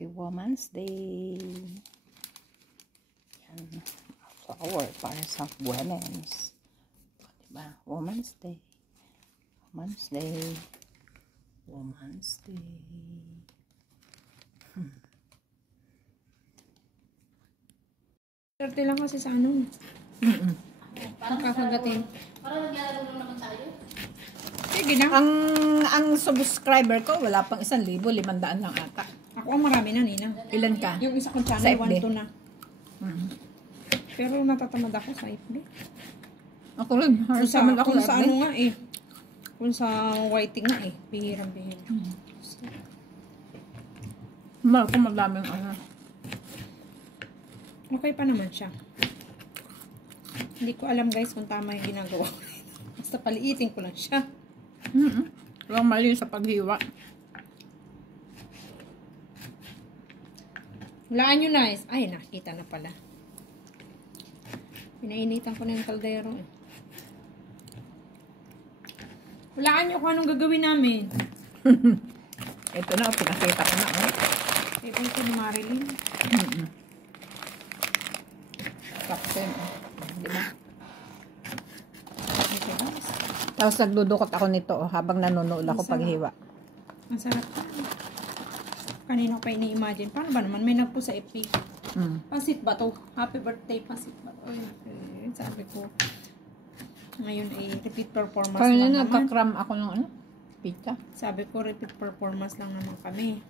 Happy Women's Day. Yan. Flower para sa women's. Diba? Women's Day. Women's Day. Women's Day. Swerte lang kasi sa ano. Parang kakagatin. Parang naglalaro lang naman tayo. Sige na. Ang subscriber ko, wala pang 1,500 lang ata. Ako ang marami na, Nina. Ilan ka? Yung isa kong Sa channel, FB? 1-2 na. Pero natatamad ako sa FB. Ako rin. Kung sa, Ako kung sa rin. ano nga eh. Kung sa whiting nga eh. Bihirang-bihira. Mahal ko madaming ano. Okay pa naman siya. Hindi ko alam guys kung tama yung ginagawa ko. Basta paliitin ko lang siya. Walang mali sa paghiwa. Hulaan nyo na. Ay, nakita na pala. Pinainitan ko na yung kaldero eh. Hulaan nyo kung anong gagawin namin. Ito na, pinakita ko na. Ito ito ni Marilyn. Captain. Diba? Okay, guys. Tapos nagdudukot ako nito habang nanonood ako paghiwa. Masarap ka. Kanina ko pa ini-imagine. Paano ba naman? May nagpo sa FB. Pasit ba to? Happy birthday, pasit ba to? Ay, sabi ko. Ngayon ay repeat performance Kanina lang naman. nagkakram ako ng ano? Pizza. Sabi ko repeat performance lang naman kami.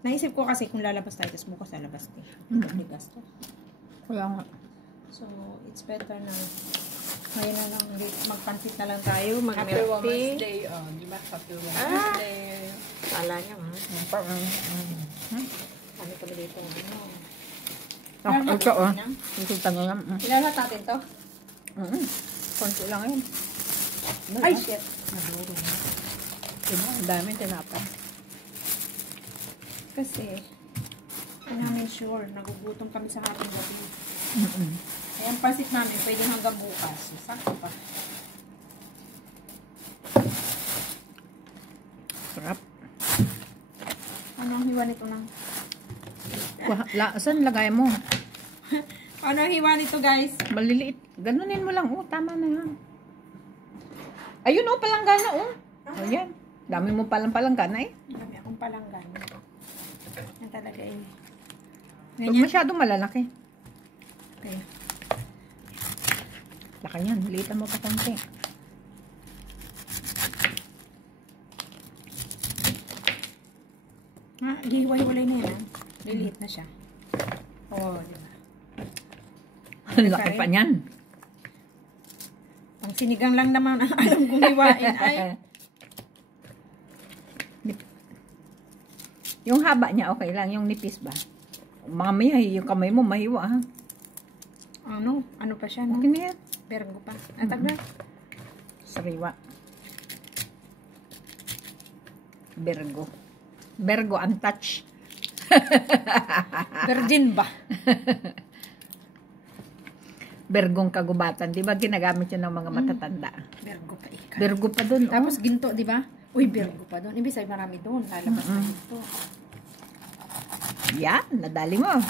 Naisip ko kasi kung lalabas tayo, tapos bukas lalabas tayo. Hindi gasto. Kaya nga. So, it's better na ngayon na lang magpansit na lang tayo. Happy Women's Day. Oh, di ba? Happy Women's Day. Kala niya ha? Ano pala dito? Ito oh. Ito nyo lang. Ilalat natin to? Konti lang yun. Ay, shit! Diba? Ang dami tinapay. Kasi, hindi namin sure, nagugutom kami sa hapong gabi. Kaya ang pasit namin, pwede hanggang bukas. Sakto pa. Sarap. Ano ang hiwa nito ng... Saan lagay mo? Ano ang hiwa nito, guys? Maliliit. Ganunin mo lang. Oh, tama na yan. Ayun oh, palanggana oh. Oh, yan. Dami mo palanggana eh. Dami akong palanggan. Yan talaga eh. Huwag masyadong malalaki. Okay. Laki yan. Liitan mo pa konti. Ha? Gihiwa-hiwalay na yan. Liliit na siya. Oo, di ba? Ang laki pa niyan. Pang sinigang lang naman ang alam kong hiwain ay... Yung haba niya okay lang. Yung nipis ba? Mamaya yung kamay mo mahiwa ha. Ano? Ano pa siya? No? Okay na yan. Bergo pa. Atag na. Sariwa. Bergo. Bergo untouched. Virgin ba? Bergong kagubatan. Di ba ginagamit yun ng mga matatanda? Bergo pa ika. Bergo pa dun. Tapos ginto, di ba? Uy, bergo pa doon. Ibig sabihin marami doon. Lalabas na ito. Yan, nadali mo.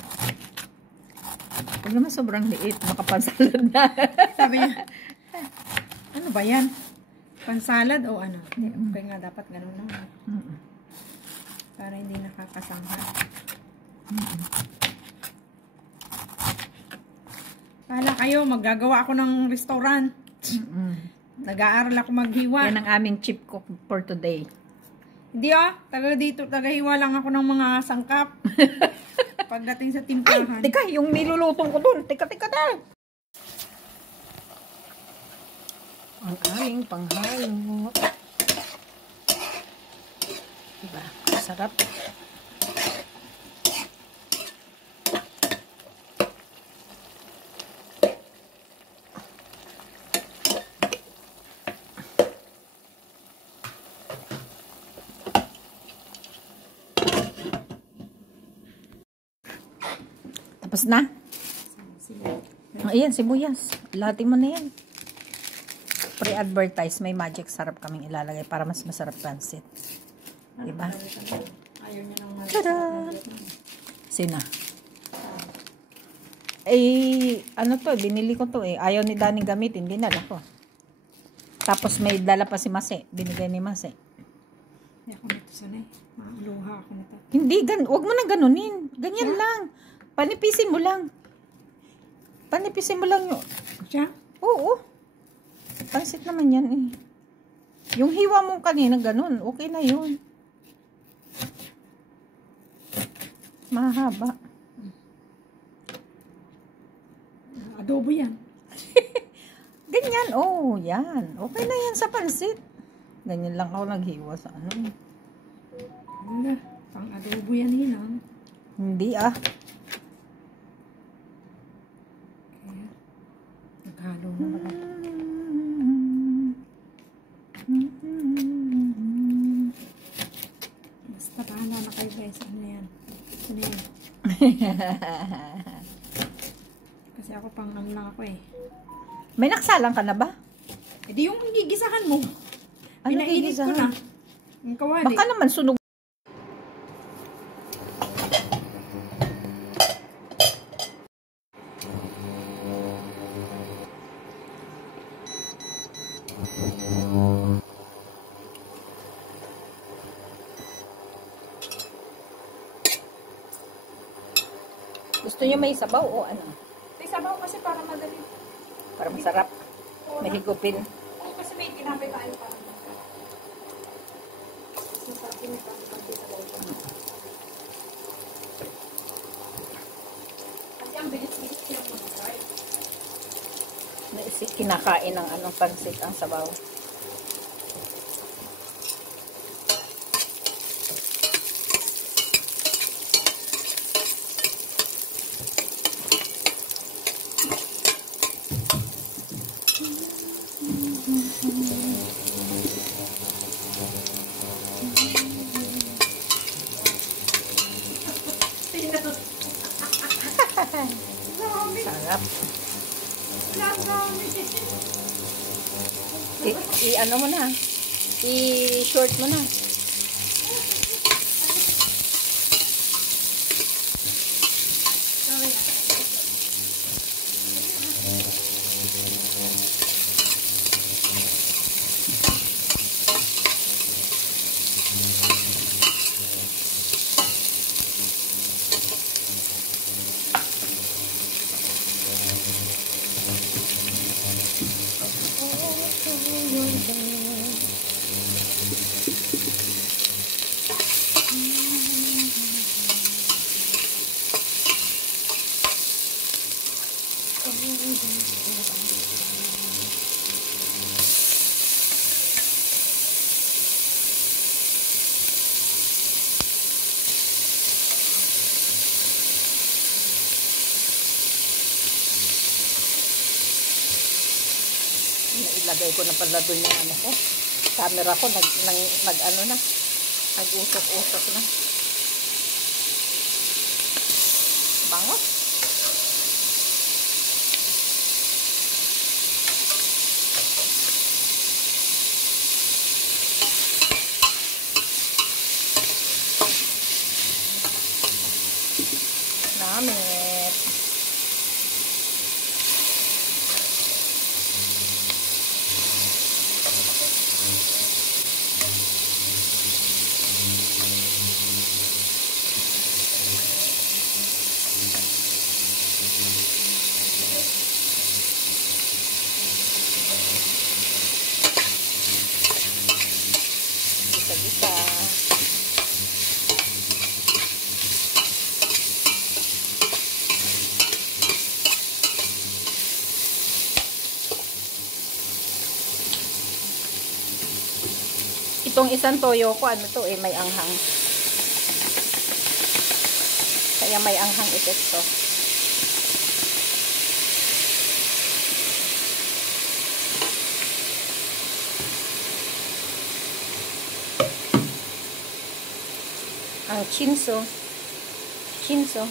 Huwag naman sobrang liit. Makapansalad na. Sabi niya, ano ba yan? Pansalad o ano? Okay nga, dapat ganun lang. Para hindi nakakasangha. Kala kayo, maggagawa ako ng restaurant. Nag-aaral ako maghiwa. Yan ang aming chip cook for today. Hindi taga-hiwa lang ako ng mga sangkap. Pagdating sa Ay, timplahan. teka, yung nilulutong ko dun. Teka dahil. Ang aming panghalo. Diba? Sarap. Tapos na? Ayan, sibuyas. Lahatin mo na yan. Pre-advertise, may magic sarap kaming ilalagay para mas masarap pansit. Diba? Ayaw niya ng Tada! Sina? Eh, ano to, binili ko to eh. Ayaw ni Danny gamitin, dinala ko. Tapos may dala pa si Mase, binigay ni Mase. Hindi ako nito sanay. Luha ako nito. Hindi, wag mo na ganunin. Ganyan lang. Panipisin mo lang. Panipisin mo lang yun. Siya? Oo. Pansit naman yan eh. Yung hiwa mo kanina, ganun. Okay na yun. Mahaba. Adobo yan. Ganyan. Oh, yan. Okay na yan sa pansit. Ganyan lang ako naghiwa sa ano. Wala. Pang adobo yan hinang. Hindi ah. Kaya, naghalo na ba? Basta bahala na kayo guys. Ano yan? Ano yan? Kasi ako pang ano lang ako eh. May naksalang ka na ba? E di yung gigisahan mo. Ano Pinainit ko na. Ang kawali. Baka naman sunog. Gusto niyo may sabaw o ano? May sabaw kasi para madali. Para masarap. May higupin. Oo, kasi may tinapay tayo para madali. Kasi para pinipagpagpag sabaw ko. Kasi ang bilis-bilis siya mag-try. Kinakain ng anong pansit ang sabaw. Sarap. Ano mo na. I-short mo na. Ilagay ko na pala doon yung ano ko. Camera ko nag-ano na. Nag-usok-usok na. Bango. Namit. Gisa-gisa. Itong isang toyo ko, ano to eh, may anghang. Kaya may anghang effect to. Ang chinso. Chinso.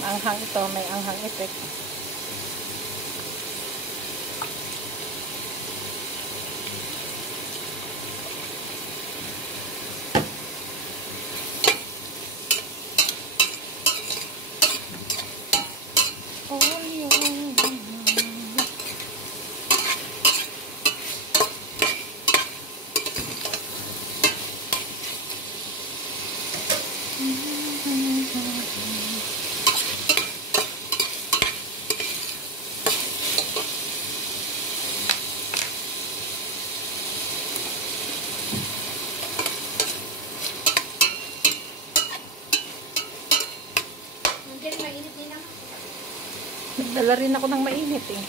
Anghang ito, may anghang effect. Dala rin ako ng mainit eh.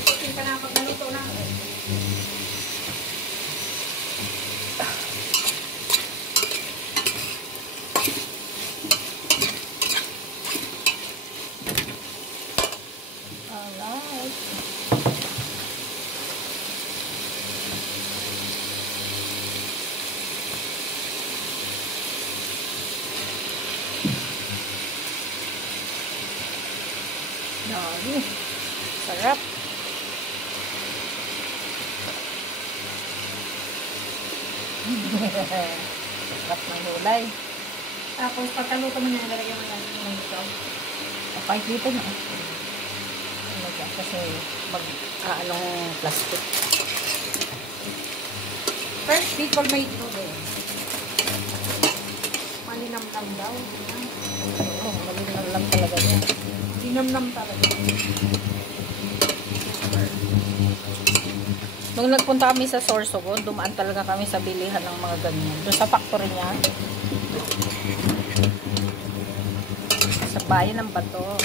Putin ka na pag naluto na. Alright. Dami. Sarap. Sarap ng gulay. Tapos pagkaluto mo niya, nalagyan mo lang ng ito. Kapag dito na. Kasi mag-aalong plastic. First people made noodles. Malinamnam daw. Oo, malinang lang talaga niya. Linamnam talaga. Nung nagpunta kami sa Sorsogon, dumaan talaga kami sa bilihan ng mga ganyan. Doon sa factory niya. Sa bayan ng Bato.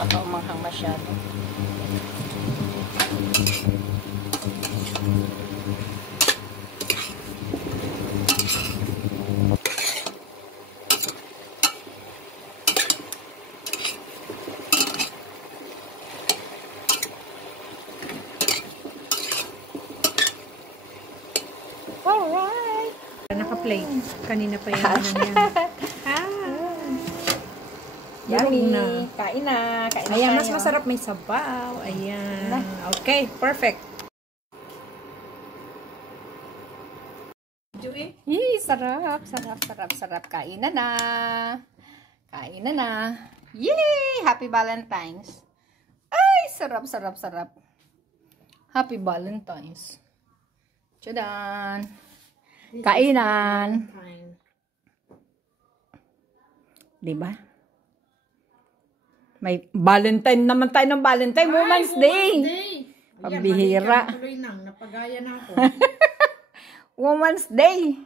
Baka umanghang masyado. Alright. Naka-play. Kanina pa yung ano niya. Yummy. Na. Kain na. Kain na Ayan, mas tayo. masarap may sabaw. Ayan. Okay, perfect. Joey? Yee, sarap, sarap, sarap, sarap. Kain na na. Kain na na. Yay! Happy Valentine's. Ay, sarap, sarap, sarap. Happy Valentine's. Tchadan! Kainan! Diba? May Valentine naman tayo ng Valentine. Women's Day! Pambihira. Tuloy nang, napagaya na ako. Women's Day!